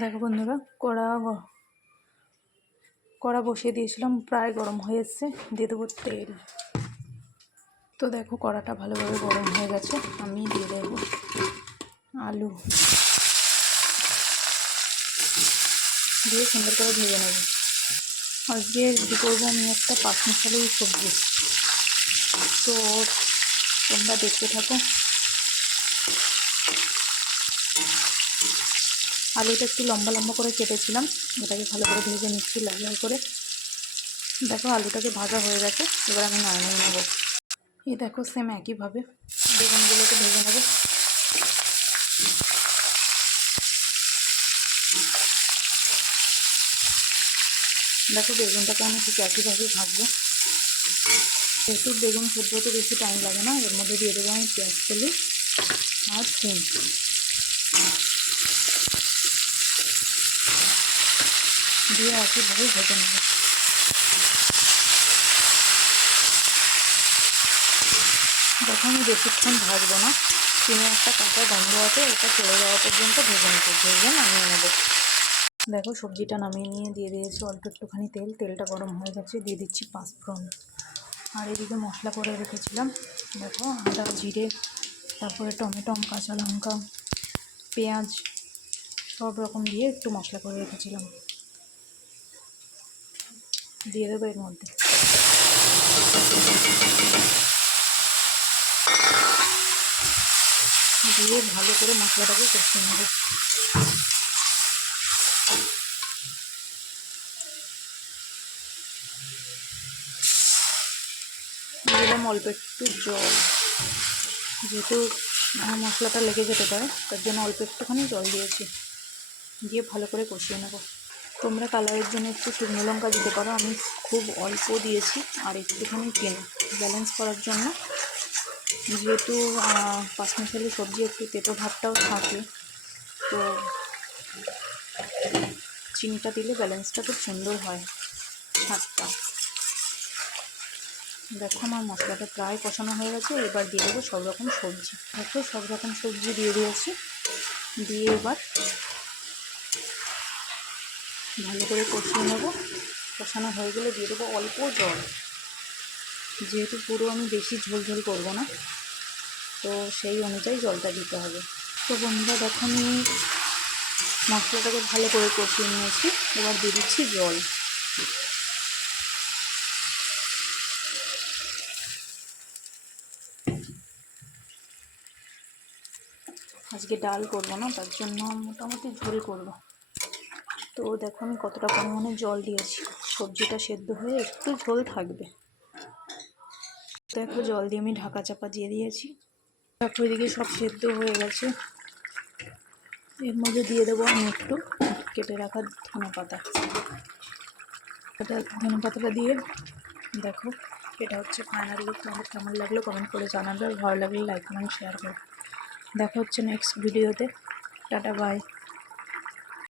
দেখো বন্ধুরা, কড়া কড়া বসিয়ে দিয়েছিলাম, প্রায় গরম হয়ে এসছে, দিয়ে দেবো তেল। তো দেখো কড়াটা ভালোভাবে গরম হয়ে গেছে, আমি দিয়ে দেবো আলু। দিয়ে সুন্দর করে ভেজে নেব। আজকে রেডি করব, আমি একটা পাঁচ মশালি সবজি। তো তোমরা দেখতে থাকো। আলুটা একটু লম্বা লম্বা করে কেটেছিলাম। এটাকে ভালো করে ভেজে নিচ্ছি, লাল লাল করে। দেখো আলুটাকে ভাজা হয়ে গেছে, এবার আমি নামিয়ে নেব। এই দেখো সেম একইভাবে বেগুনগুলোকে ভেজে নেব। দেখো বেগুনটাকে আমি ঠিক একইভাবে ভাজবো। যেহেতু বেগুন সেদ্ধ হতে বেশি টাইম লাগে না, এর মধ্যে দিয়ে দেবো আমি পেঁয়াজ কলি আর সিম দিয়ে একইভাবে ভেজে নেব। দেখো আমি বেশিক্ষণ ভাজবো না। চিনি একটা কাঁচা গন্ধ আছে, এটা চলে যাওয়া পর্যন্ত ভেজে নেব ভেজে নামিয়ে নেব। দেখো সবজিটা নামিয়ে নিয়ে দিয়ে দিয়েছি, অল্প একটুখানি তেল, তেলটা গরম হয়ে গেছে, দিয়ে দিচ্ছি পাঁচফোড়ন। আর এদিকে মশলা করে রেখেছিলাম, দেখো আদা, জিরে, তারপরে টমেটো, কাঁচা লঙ্কা, পেঁয়াজ, সব রকম দিয়ে একটু মশলা করে রেখেছিলাম। দিয়ে দেবো এর মধ্যে। দিয়ে ভালো করে মশলাটাকে কষিয়ে নেব। অল্প একটু জল। যেহেতু মশলাটা লেগে যেতে পারে, তার জন্য অল্প একটুখানি জল দিয়েছি। দিয়ে ভালো করে কষিয়ে নেব। তোমরা কালারের জন্য একটু শুকনো লঙ্কা দিতে পারো। আমি খুব অল্প দিয়েছি আর একটুখানি কেন ব্যালেন্স করার জন্য। যেহেতু পাঁচমিশালি সবজি একটু তেতো ভাবটাও থাকে, তো চিনিটা দিলে ব্যালেন্সটা খুব সুন্দর হয় স্বাদটা। দেখো আমার মশলাটা প্রায় কষানো হয়ে গেছে, এবার দিয়ে দেবো সব রকম সবজি। দেখো সব রকম সবজি দিয়ে দিয়েছি। দিয়ে এবার ভালো করে কষিয়ে নেব। কষানো হয়ে গেলে দিয়ে দেবো অল্প জল। যেহেতু পুরো আমি বেশি ঝোল ঝোল করব না, তো সেই অনুযায়ী জলটা দিতে হবে। তো বন্ধুরা দেখো আমি মশলাটাকে ভালো করে কষিয়ে নিয়েছি। এবার দিয়ে দিচ্ছি জল। আজকে ডাল করব না, তার জন্য মোটামুটি ঝোল করব। তো দেখো আমি কতটা পরিমাণে জল দিয়েছি। সবজিটা সেদ্ধ হয়ে একটু ঝোল থাকবে। দেখো জল দিয়ে আমি ঢাকা চাপা দিয়ে দিয়েছি। দেখো এদিকে সব সেদ্ধ হয়ে গেছে। এর মধ্যে দিয়ে দেবো আমি একটু কেটে রাখা ধনে পাতা। এটা ধনে পাতাটা দিয়ে দেখো এটা হচ্ছে ফাইনাল লুক তোমাদের কেমন লাগল কমেন্ট করে জানাবে। আর ভালো লাগলে লাইক কমেন্ট শেয়ার করো। দেখা হচ্ছে নেক্সট ভিডিওতে টাটা বাই